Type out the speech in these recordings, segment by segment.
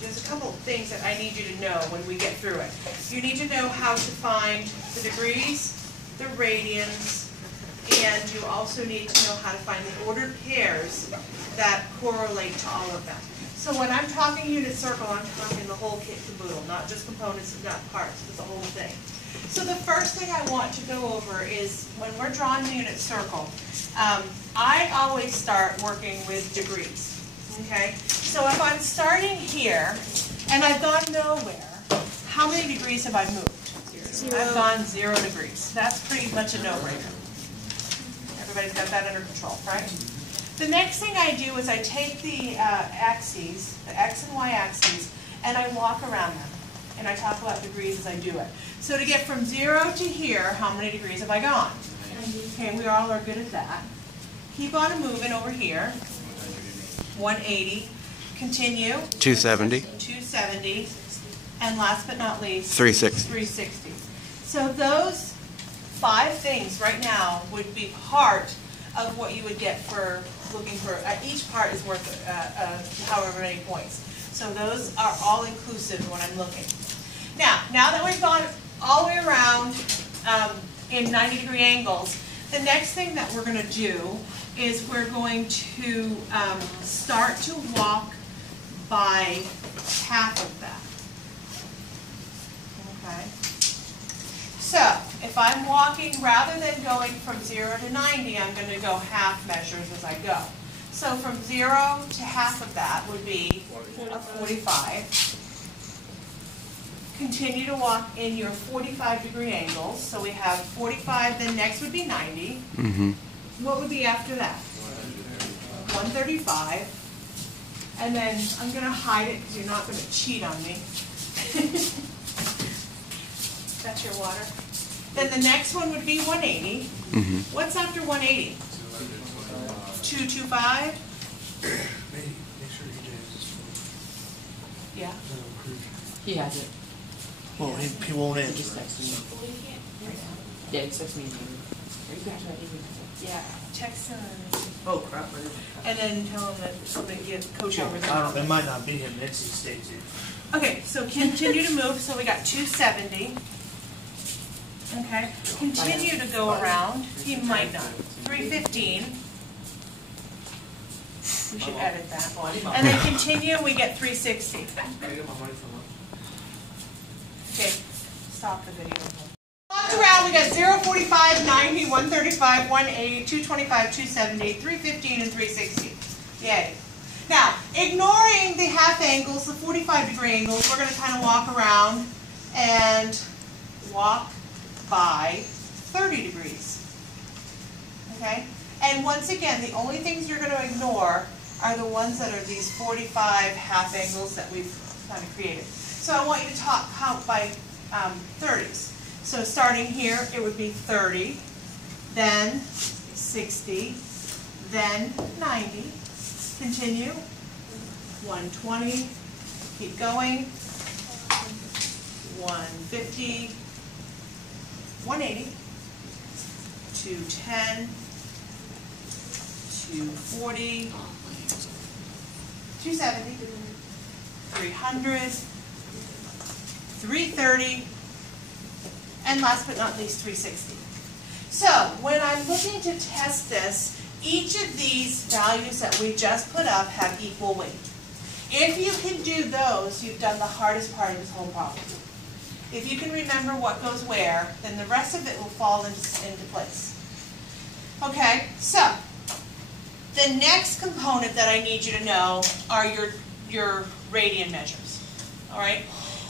There's a couple of things that I need you to know when we get through it. You need to know how to find the degrees, the radians, and you also need to know how to find the ordered pairs that correlate to all of them. So when I'm talking unit circle, I'm talking the whole kit caboodle, not just components and not parts, but the whole thing. So the first thing I want to go over is when we're drawing the unit circle, I always start working with degrees. Okay, so if I'm starting here and I've gone nowhere, how many degrees have I moved? 0. I've gone 0 degrees. That's pretty much a no-brainer. Everybody's got that under control, right? The next thing I do is I take the axes, the x and y axes, and I walk around them. And I talk about degrees as I do it. So to get from 0 to here, how many degrees have I gone? 90. Okay, we all are good at that. Keep on moving over here. 180. Continue. 270. 270. And last but not least, 360. 360. So those 5 things right now would be part of what you would get for looking for, each part is worth however many points. So those are all inclusive when I'm looking. Now that we've gone all the way around in 90-degree angles, the next thing that we're going to do is we're going to start to walk by half of that. Okay. So if I'm walking, rather than going from 0 to 90, I'm going to go half measures as I go. So from 0 to half of that would be a 45. Continue to walk in your 45-degree angles. So we have 45, then next would be 90. Mm-hmm. What would be after that? 135. And then I'm going to hide it because you're not going to cheat on me. That's your water. Then the next one would be 180. Mm-hmm. What's after 180? 225? Make sure he has Yeah. He has it. Well, he won't answer. Just text me. Yeah, just text me. Yeah. Text him. Oh crap! And then tell him that Coach over It might not be him. Nancy stays here. Okay, so continue to move. So we got 270. Okay. Continue to go around. He might not. 315. We should edit that. And then continue, we get 360. Okay, stop the video. Walked around, we got 0, 45, 90, 135, 180, 225, 270, 315, and 360. Yay. Now, ignoring the half angles, the 45-degree angles, we're going to kind of walk around and walk by 30 degrees. Okay? And once again, the only things you're going to ignore are the ones that are these 45 half angles that we've kind of created. So I want you to count by 30s. So starting here, it would be 30, then 60, then 90. Continue. 120. Keep going. 150. 180. 210. 240. 270. 300. 330. And last but not least, 360. So when I'm looking to test this, each of these values that we just put up have equal weight. If you can do those, you've done the hardest part of this whole problem. If you can remember what goes where, then the rest of it will fall into place. Okay, so the next component that I need you to know are your radian measures. All right.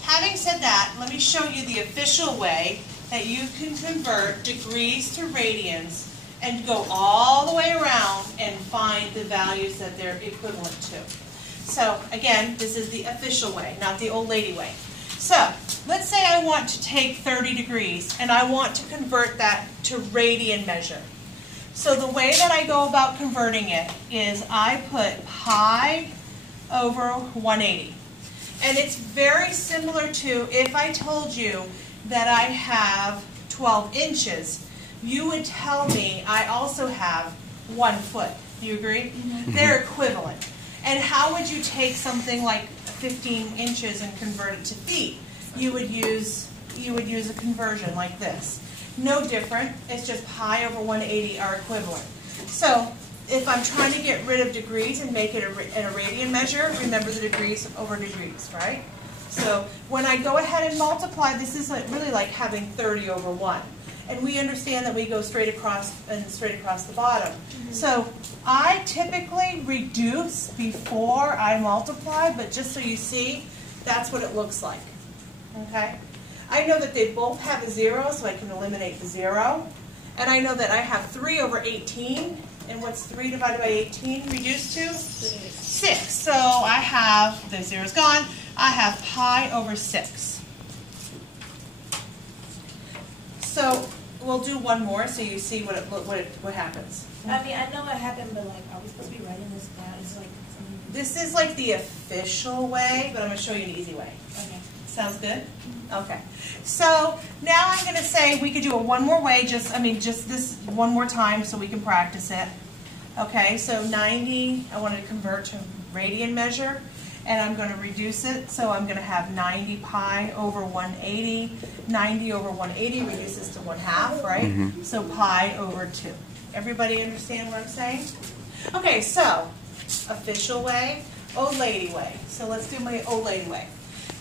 Having said that, let me show you the official way that you can convert degrees to radians and go all the way around and find the values that they're equivalent to. So again, this is the official way, not the old lady way. So let's say I want to take 30 degrees and I want to convert that to radian measure. So the way that I go about converting it is I put pi over 180. And it's very similar to if I told you that I have 12 inches, you would tell me I also have 1 foot. Do you agree? Mm-hmm. They're equivalent. And how would you take something like 15 inches and convert it to feet, you would use a conversion like this. No different, it's just pi over 180 are equivalent. So if I'm trying to get rid of degrees and make it in a radian measure, remember the degrees over degrees, right? So when I go ahead and multiply, this is really like having 30 over 1. And we understand that we go straight across the bottom. So I typically reduce before I multiply, but just so you see, that's what it looks like. Okay? I know that they both have a 0, so I can eliminate the 0. And I know that I have 3 over 18. And what's 3 divided by 18 reduced to? 6. So I have, the 0's gone, I have pi over 6. So we'll do one more so you see what happens. I mean, I know what happened, but like, are we supposed to be writing this down? It's like this is like the official way, but I'm going to show you an easy way. okay. Sounds good? Okay. So now I'm going to say we could do it one more way, just this one more time so we can practice it. Okay, so 90, I want to convert to radian measure, and I'm going to reduce it, so I'm going to have 90 pi over 180. 90 over 180 reduces to 1/2, right? So pi over 2. Everybody understand what I'm saying? Okay, so official way, old lady way. So let's do my old lady way.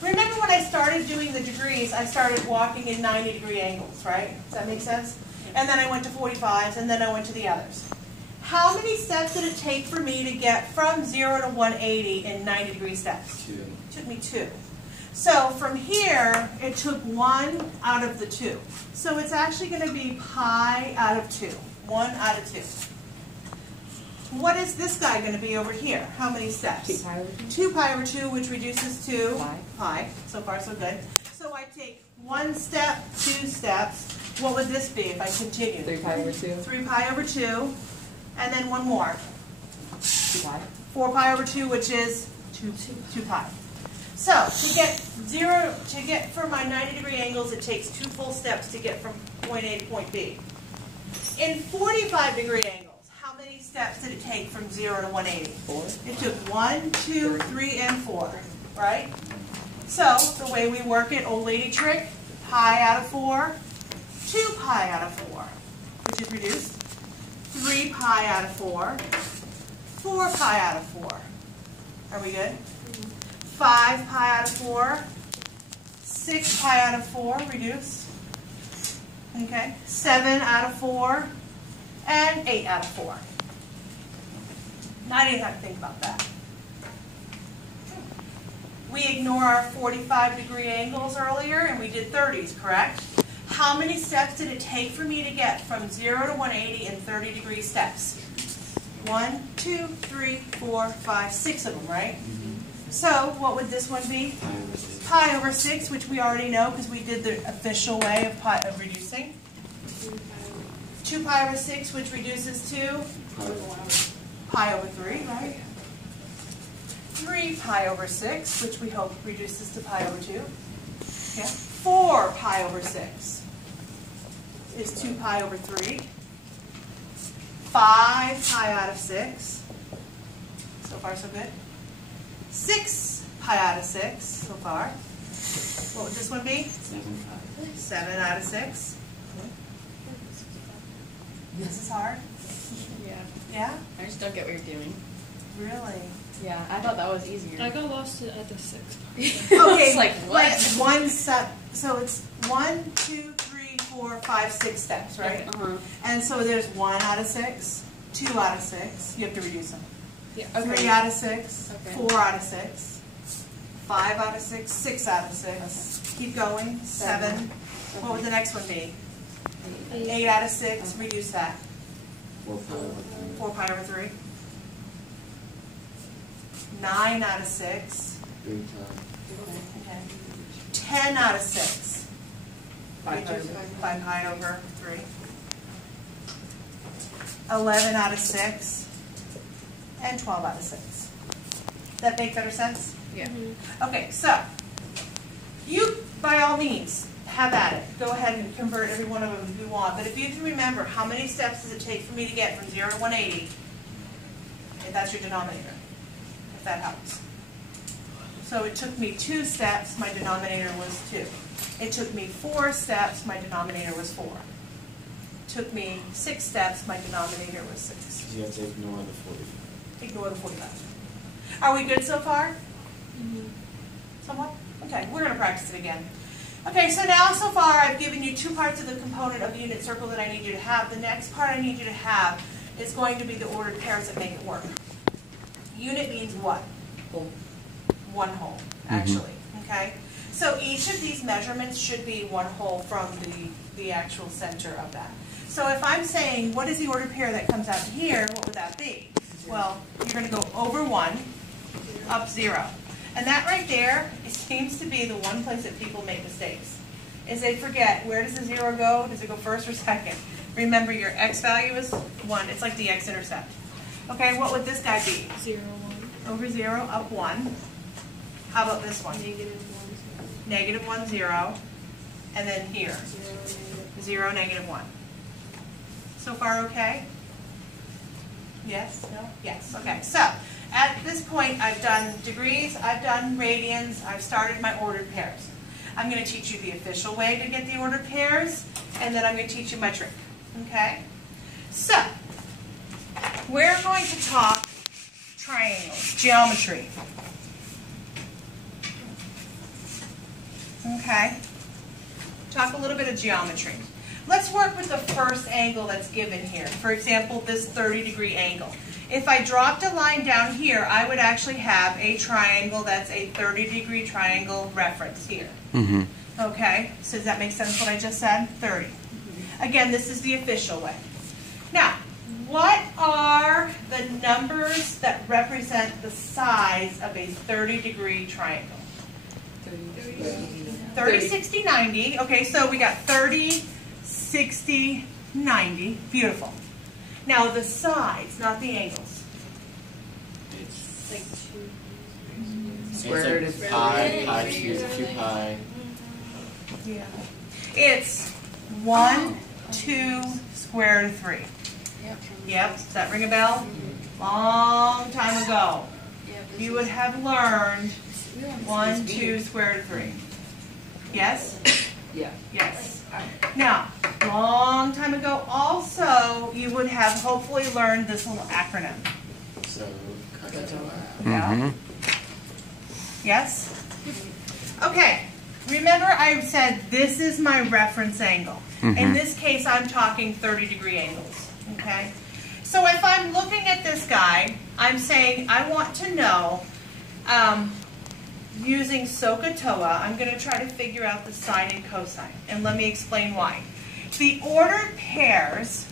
Remember when I started doing the degrees, I started walking in 90-degree angles, right? Does that make sense? And then I went to 45s, and then I went to the others. How many steps did it take for me to get from 0 to 180 in 90-degree steps? 2. It took me 2. So from here, it took 1 out of the 2. So it's actually going to be pi out of 2. 1 out of 2. What is this guy going to be over here? How many steps? 2 pi over 2. 2 pi over 2, which reduces to Pi. So far, so good. So I take 1 step, 2 steps. What would this be if I continue? 3 pi over 2. 3 pi over 2. And then one more. 2 pi. 4 pi over 2, which is 2 pi. So to get from my 90-degree angles, it takes 2 full steps to get from point A to point B. In 45-degree angles, how many steps did it take from 0 to 180? 4. It took 1, 2, 3, and 4, right? So the way we work it, old lady trick, pi out of 4, 2 pi out of 4, which is reduced. 3 pi out of 4, 4 pi out of 4. Are we good? 5 pi out of 4, 6 pi out of 4, reduced. Okay, 7 out of 4, and 8 out of 4. Now I didn't have to think about that. We ignore our 45-degree angles earlier, and we did 30s, correct? How many steps did it take for me to get from 0 to 180 in 30-degree steps? 1, 2, 3, 4, 5, 6 of them, right? So what would this one be? Pi over 6, which we already know because we did the official way of reducing. 2 pi over 6, which reduces to pi over 3, right? 3 pi over 6, which we hope reduces to pi over 2. Yeah. 4 pi over 6 is 2 pi over 3. 5 pi out of 6. So far, so good. 6 pi out of 6 so far. What would this one be? 7 out of 6. This is hard. Yeah. Yeah? I just don't get what you're doing. Really? Yeah, I thought that was easier. I got lost at the 6th part. Okay, It's like, what? like one step. So it's 1, 2, 3, 4, 5, 6 steps, right? Uh-huh. And so there's 1 out of 6, 2 out of 6. You have to reduce them. Yeah. Okay. 3 out of 6, Okay. 4 out of 6, 5 out of 6, 6 out of 6. Keep going. 7. What would the next one be? 8 out of 6. Reduce that. 4 pi over 3. 9 out of 6. Okay. 10 out of 6. 5 pi over 3. 11 out of 6. And 12 out of 6. Does that make better sense? Yeah. Okay, so you, by all means, have at it. Go ahead and convert every one of them if you want. But if you can remember, how many steps does it take for me to get from 0 to 180? If that's your denominator. If that helps. So it took me 2 steps, my denominator was 2. It took me 4 steps, my denominator was 4. It took me 6 steps, my denominator was 6. You have to ignore the 45. Ignore the 45. Are we good so far? Somewhat? Okay, we're going to practice it again. Okay, so now so far I've given you 2 parts of the component of the unit circle that I need you to have. The next part I need you to have is going to be the ordered pairs that make it work. Unit means what? Whole. 1 whole, actually. Okay? So each of these measurements should be 1 whole from the actual center of that. So if I'm saying, what is the ordered pair that comes out to here, what would that be? Well, you're going to go over 1, up 0. And that right there, it seems to be the one place that people make mistakes, is they forget, where does the 0 go? Does it go first or second? Remember, your x value is 1. It's like the x-intercept. Okay, what would this guy be? 0, 1. Over 0, up 1. How about this one? Negative 1, 0. Negative 1, 0. And then here, 0, negative 1. So far okay? Yes? No? Yes. Okay. So, at this point, I've done degrees, I've done radians, I've started my ordered pairs. I'm going to teach you the official way to get the ordered pairs, and then I'm going to teach you my trick. Okay? So, we're going to talk triangles, geometry. Okay? Talk a little bit of geometry. Let's work with the first angle that's given here. For example, this 30-degree angle. If I dropped a line down here, I would actually have a triangle that's a 30-degree triangle reference here. Okay? So does that make sense what I just said? 30. Again, this is the official way. Now, what are the numbers that represent the size of a 30-degree triangle? 30, 60, 90. Okay, so we got 30, 60, 90. Beautiful. Now the sides, not the angles. It's Like 2. square root of pi cubed, 2 pi. Yeah. It's 1, 2, square root of 3. Yep. Does that ring a bell? Long time ago, you would have learned 1, 2, square root of 3. Yes? Yeah. Yes. Now, long time ago also, you would have hopefully learned this little acronym. So, Yeah? Yes? Okay. Remember I said this is my reference angle. In this case, I'm talking 30-degree angles. Okay? So if I'm looking at this guy, I'm saying I want to know, using SOHCAHTOA, I'm going to try to figure out the sine and cosine. And let me explain why. The ordered pairs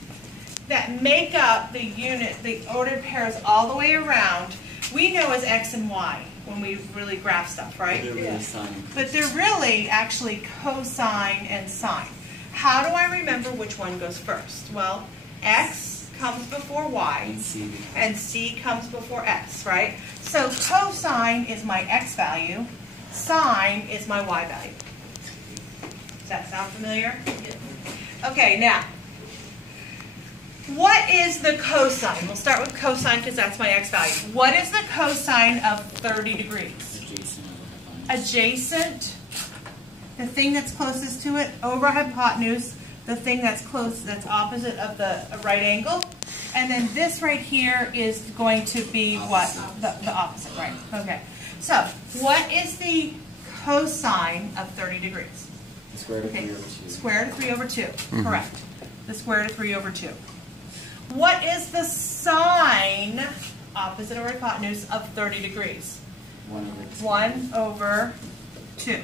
that make up the unit, the ordered pairs all the way around, we know as x and y when we really graph stuff, right? they're really sine. But they're really actually cosine and sine. How do I remember which one goes first? Well, x comes before y, and c comes before s, right? So cosine is my x value, sine is my y value. Does that sound familiar? Okay, now, what is the cosine? We'll start with cosine because that's my x value. What is the cosine of 30 degrees? Adjacent, the thing that's closest to it, over hypotenuse, the thing that's close, that's opposite of the right angle. And then this right here is going to be what? The opposite, right? Okay. So, what is the cosine of 30 degrees? The square root of 3 over 2. Square root of 3 over 2. Correct. The square root of 3 over 2. What is the sine, opposite over hypotenuse, of 30 degrees? 1 over 2. Does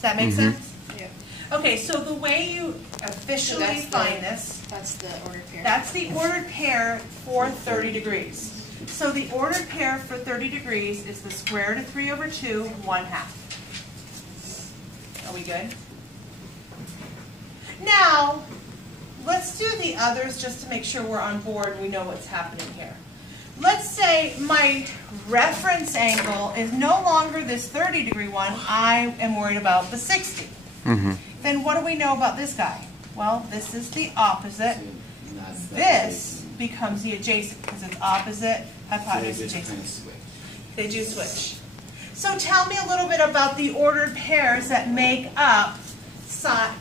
that make sense? Yeah. Okay, so the way you officially find this, That's the ordered pair. that's the ordered pair for 30 degrees. So the ordered pair for 30 degrees is the square root of 3 over 2, 1/2. Are we good? Now, let's do the others just to make sure we're on board and we know what's happening here. Let's say my reference angle is no longer this 30-degree one. I am worried about the 60. Then what do we know about this guy? Well, this is the opposite. This becomes the adjacent because it's opposite, hypotenuse, adjacent. They do switch. So tell me a little bit about the ordered pairs that make up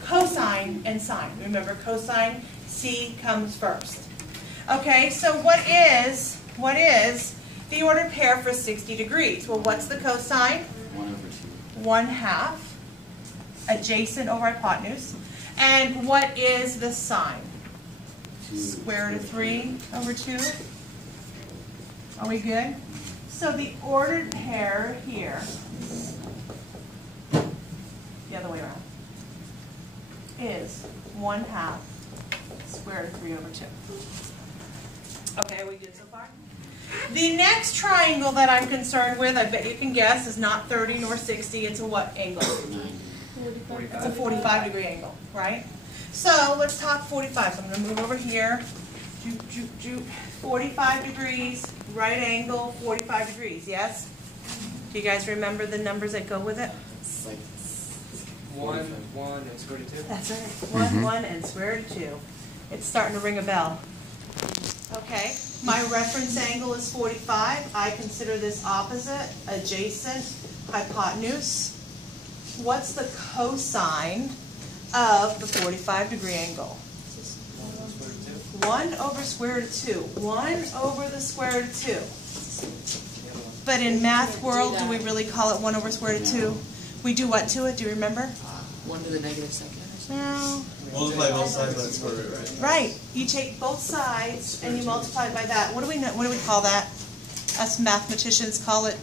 cosine and sine. Remember, cosine, C comes first. Okay, so what is the ordered pair for 60 degrees? Well, what's the cosine? 1/2. 1/2, adjacent over hypotenuse. And what is the sine? Square root of 3/2. Are we good? So the ordered pair here, the other way around, is 1/2 square root of 3/2. Okay, are we good so far? The next triangle that I'm concerned with, I bet you can guess, is not 30 nor 60. It's a what angle? 90. It's a 45-degree angle, right? So let's talk 45. So I'm going to move over here. 45 degrees, right angle, 45 degrees, yes? Do you guys remember the numbers that go with it? It's like 1, and square root of 2. That's right. 1 and square root of 2. It's starting to ring a bell. Okay, my reference angle is 45. I consider this opposite, adjacent, hypotenuse. What's the cosine of the 45-degree angle? 1 over square root of 2. 1 over the square root of 2. But in math world, do we really call it 1 over square root of 2? We do what to it? Do you remember? 1 to the negative second or something. No. Multiply both sides by the square root, right? Right. You take both sides and you multiply by that. What do we call that? Us mathematicians call it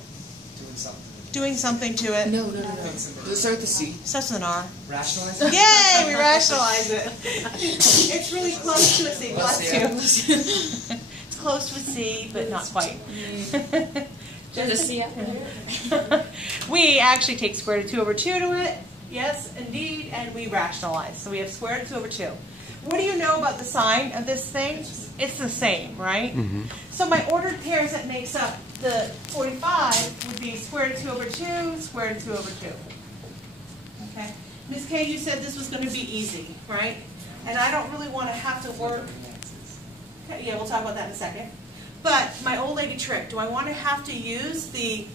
Doing something. doing something to it. No. Let's start with the C. Starts with an R. Rationalize it? Yay! We rationalize it. It's really close to a C. Bless you. It's close to a C, but not quite. Just a C after there. We actually take square root of 2/2 to it. Yes, indeed, and we rationalize. So we have square root of 2/2. What do you know about the sign of this thing? It's the same, right? So my ordered pairs that makes up the 45 would be square root of 2/2, square root of 2/2. Okay. Ms. K, you said this was going to be easy, right? And I don't really want to have to work. Okay, yeah, we'll talk about that in a second. But my old lady trick, do I want to have to use the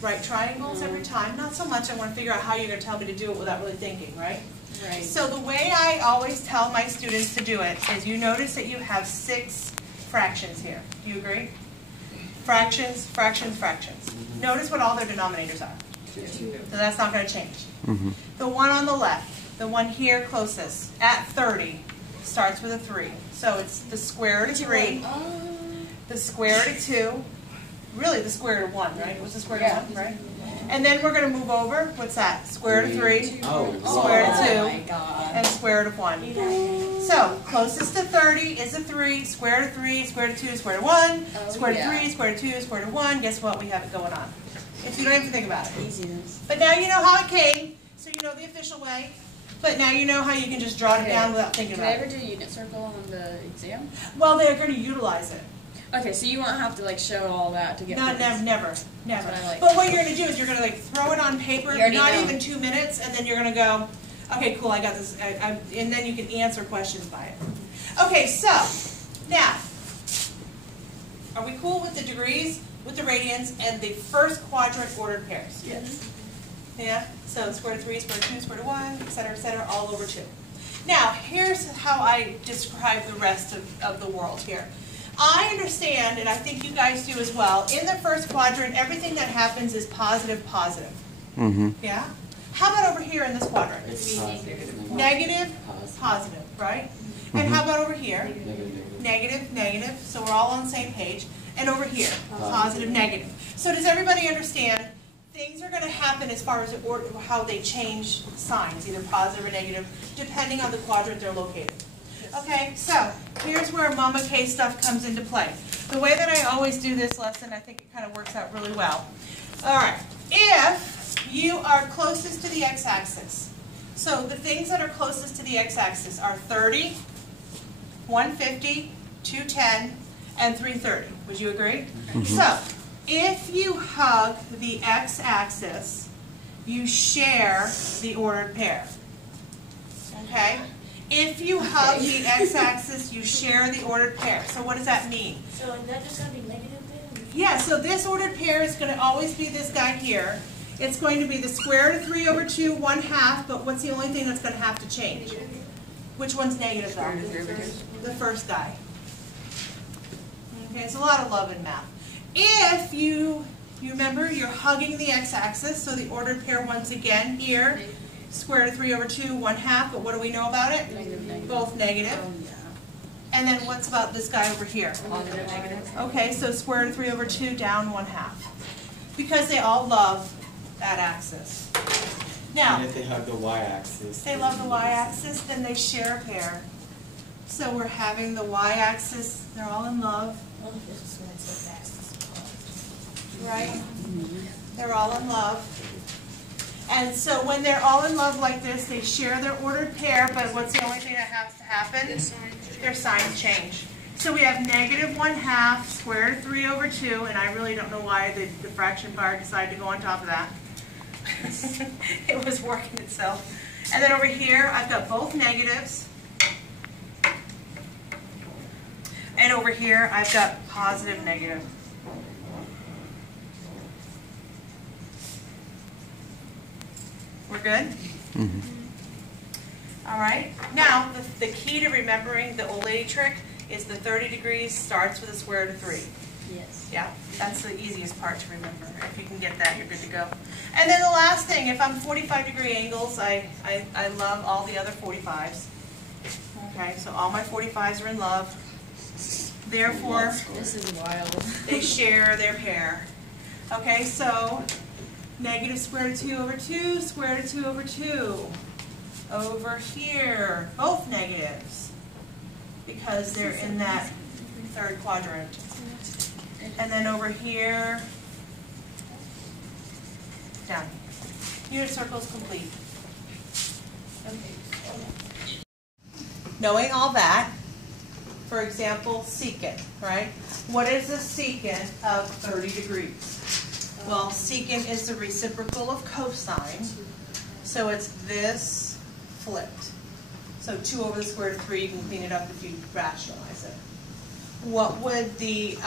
right triangles every time? Not so much. I want to figure out how you're going to tell me to do it without really thinking, right? Right. So the way I always tell my students to do it is you notice that you have 6 fractions here. Do you agree? Fractions, fractions, fractions. Notice what all their denominators are. So that's not going to change. The one on the left, the one here closest, at 30, starts with a 3. So it's the square root of 3, the square root of 2, really the square root of 1, right? It was the square root of 1, right? And then we're going to move over. What's that? Square root of 3, square root of 2, and square root of 1. So closest to 30 is a 3, square root of 3, square root of 2, square root of 1, square root of 3, square root of 2, square root of 1. Guess what? We have it going on. If you don't even think about it. Easiness. But now you know how it came, so you know the official way. But now you know how you can just draw it down without thinking Did I about ever it. do a unit circle on the exam? Well, they're going to utilize it. Okay, so you won't have to like show all that to get Not, points. never. That's what I like. But what you're going to do is you're going to like throw it on paper, You already not know. even 2 minutes, and then you're going to go, okay, cool, I got this. And then you can answer questions by it. Okay, so now, are we cool with the degrees, with the radians, and the first quadrant ordered pairs? Yes. Yeah, so square root of 3, square root of 2, square root of 1, et cetera, all over 2. Now, here's how I describe the rest of the world here. I understand, and I think you guys do as well, in the first quadrant, everything that happens is positive, positive. Yeah? How about over here in this quadrant? It's positive. Negative, positive, right? And how about over here? Negative. Negative, negative, so we're all on the same page. And over here, positive, negative. So does everybody understand? Things are going to happen as far as how they change signs, either positive or negative, depending on the quadrant they're located. Okay, so here's where Mama K stuff comes into play. The way that I always do this lesson, I think it kind of works out really well. All right, if you are closest to the x-axis, so the things that are closest to the x-axis are 30, 150, 210, and 330. Would you agree? So, if you hug the x-axis, you share the ordered pair. Okay? If you hug the x-axis, you share the ordered pair. So what does that mean? So is that just going to be negative then? Yeah, so this ordered pair is going to always be this guy here. It's going to be the square root of 3 over 2, 1/2, but what's the only thing that's going to have to change? Which one's negative though? The first guy. Okay, it's a lot of love in math. If you remember, you're hugging the x-axis, so the ordered pair once again here, square root of 3 over 2, 1/2, but what do we know about it? Both negative. And then what's about this guy over here? Positive, negative. Okay, so square root of 3 over 2 down 1/2. Because they all love that axis. Now, And if they have the y-axis. they love the y-axis, then they share a pair. So we're having the y-axis, they're all in love, Oh, this is when it's so fast. right? They're all in love. And so when they're all in love like this, they share their ordered pair, but what's the only thing that has to happen? Their signs change. So we have negative 1/2 square root of 3 over 2, and I really don't know why the fraction bar decided to go on top of that. It was working itself. And then over here, I've got both negatives. And over here, I've got positive, negative. We're good? All right. Now, the key to remembering the old lady trick is the 30 degrees starts with a square root of 3. Yes. Yeah, that's the easiest part to remember. If you can get that, you're good to go. And then the last thing, if I'm 45-degree angles, I love all the other 45s. Okay, so all my 45s are in love. Therefore, This is wild. they share their pair. Okay, so negative square root of 2 over 2, square root of 2 over 2. Over here, both negatives, because they're in that third quadrant. And then over here, down. Unit circle is complete. Knowing all that, for example, secant, right? What is the secant of 30 degrees? Well, secant is the reciprocal of cosine, so it's this flipped. So 2 over the square root of 3, you can clean it up if you rationalize it. What would the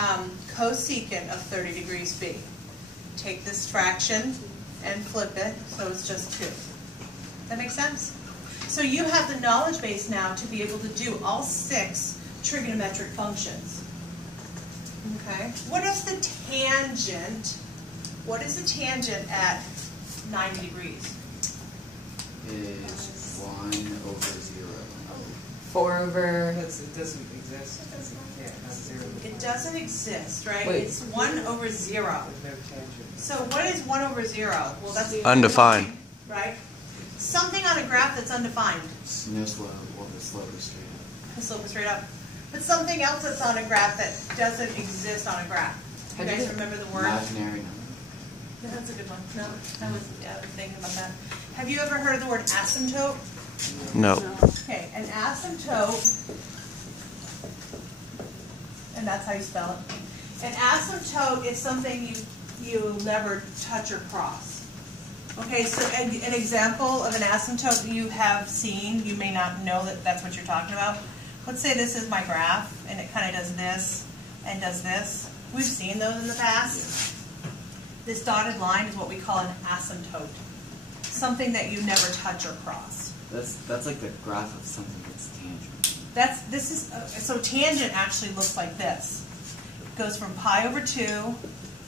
cosecant of 30 degrees be? Take this fraction and flip it, so it's just 2. That make sense? So you have the knowledge base now to be able to do all 6 trigonometric functions. Okay. What is the tangent? What is the tangent at 90 degrees? Is 1 over 0. 4 over. It doesn't exist. Yeah, that's 0. It doesn't exist, right? Wait. It's 1 over 0. There's no tangent. So what is 1 over 0? Well, that's Undefined. right? Something on a graph that's undefined. No slope or the slope is straight up. The slope is straight up. But something else that's on a graph that doesn't exist on a graph. You guys remember the word? Imaginary number. Yeah, that's a good one. No, I was thinking about that. Have you ever heard of the word asymptote? No. Okay, an asymptote, and that's how you spell it. An asymptote is something you never touch or cross. Okay, so an example of an asymptote you have seen, you may not know that that's what you're talking about. Let's say this is my graph, and it kind of does this and does this. We've seen those in the past. This dotted line is what we call an asymptote. Something that you never touch or cross. That's like the graph of something that's tangent. So tangent actually looks like this. It goes from pi over 2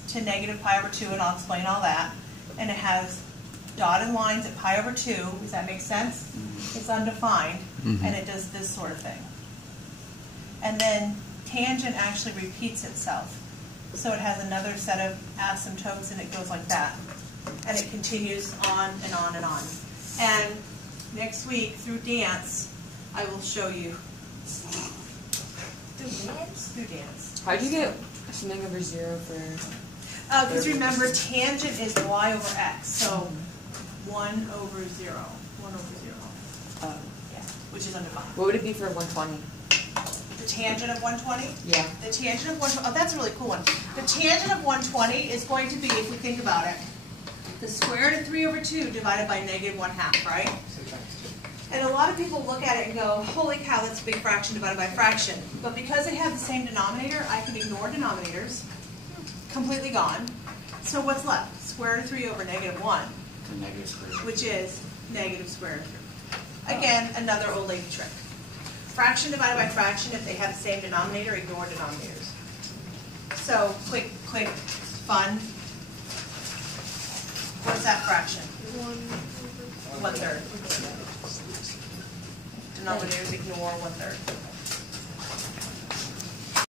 to negative pi over 2, and I'll explain all that. And it has dotted lines at pi over 2. Does that make sense? Mm-hmm. It's undefined, Mhm. and it does this sort of thing. And then tangent actually repeats itself. So it has another set of asymptotes, and it goes like that. And it continues on and on and on. And next week, through dance, I will show you. Through dance? Through dance. How'd you get something over 0 for? Because remember, tangent is y over x. So 1 over 0. 1 over 0. Yeah, which is undefined. What would it be for 120? The tangent of 120? Yeah. The tangent of 120, oh, that's a really cool one. The tangent of 120 is going to be, if we think about it, the square root of 3 over 2 divided by negative 1/2, right? So times 2. And a lot of people look at it and go, holy cow, that's a big fraction divided by fraction. But because they have the same denominator, I can ignore denominators, completely gone. So what's left? Square root of 3 over negative 1, To negative square root. which is negative square root of 3. Again, another old lady trick. Fraction divided by fraction, if they have the same denominator, ignore denominators. So, quick, fun. What's that fraction? 1/3. Denominators ignore 1/3.